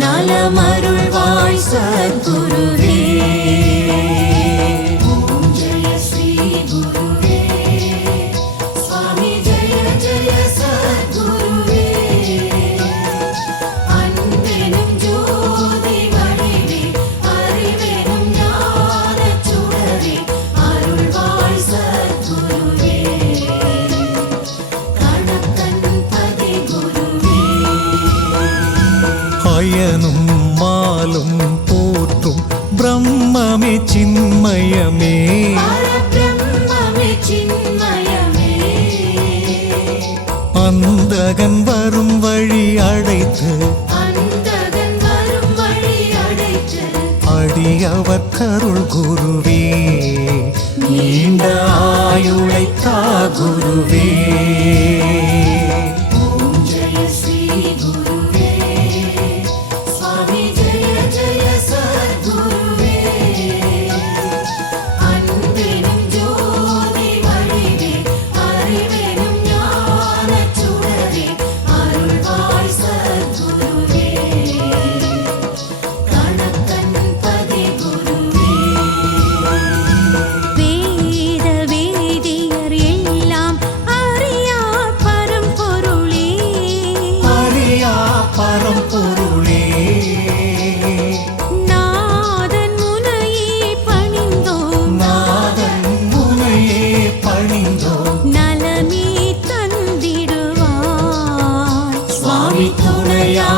நலமருள்வாய் சத்குருவே. ஓம் ஜெய ஸ்ரீ குருவே. சுவாமி ஜெய ஜெய சத்குருவே. அன்பெனும் ஜோதி வடிவே அறிவெனும் ஞானச் சுடரே அருள்வாய் சத்குருவே. கணக்கன் பதி குருவே. அயனும் மாலும் போற்றும் பிரம்மமே சின்மயமே. பரபிரம்மமே சின்மயமே. அந்தகன் வரும் வழி அடைத்து அந்தகன் வரும் வழி அடைத்து அடியவர் கருள் குருவே. நீண்ட ஆயுளைத்தா குருவே. ஓம் ஜெய ஸ்ரீ குருவே. சுவாமி ஜெய ஜெய சத்குருவே. அன்பெனும் ஜோதி வடிவே அறிவெனும் ஞானச் சுடரே அருள்வாய் சத்குருவே. கணக்கன் பதி குருவே. வேத வேதியர் எல்லாம் அறியா பரம்பொருளே. அறியா பரம்பொருளே. நாதன் முனையே பணிந்தோம். நாதன் முனையே பணிந்தோம். நலமே தந்திடுவாய் சுவாமி துணையா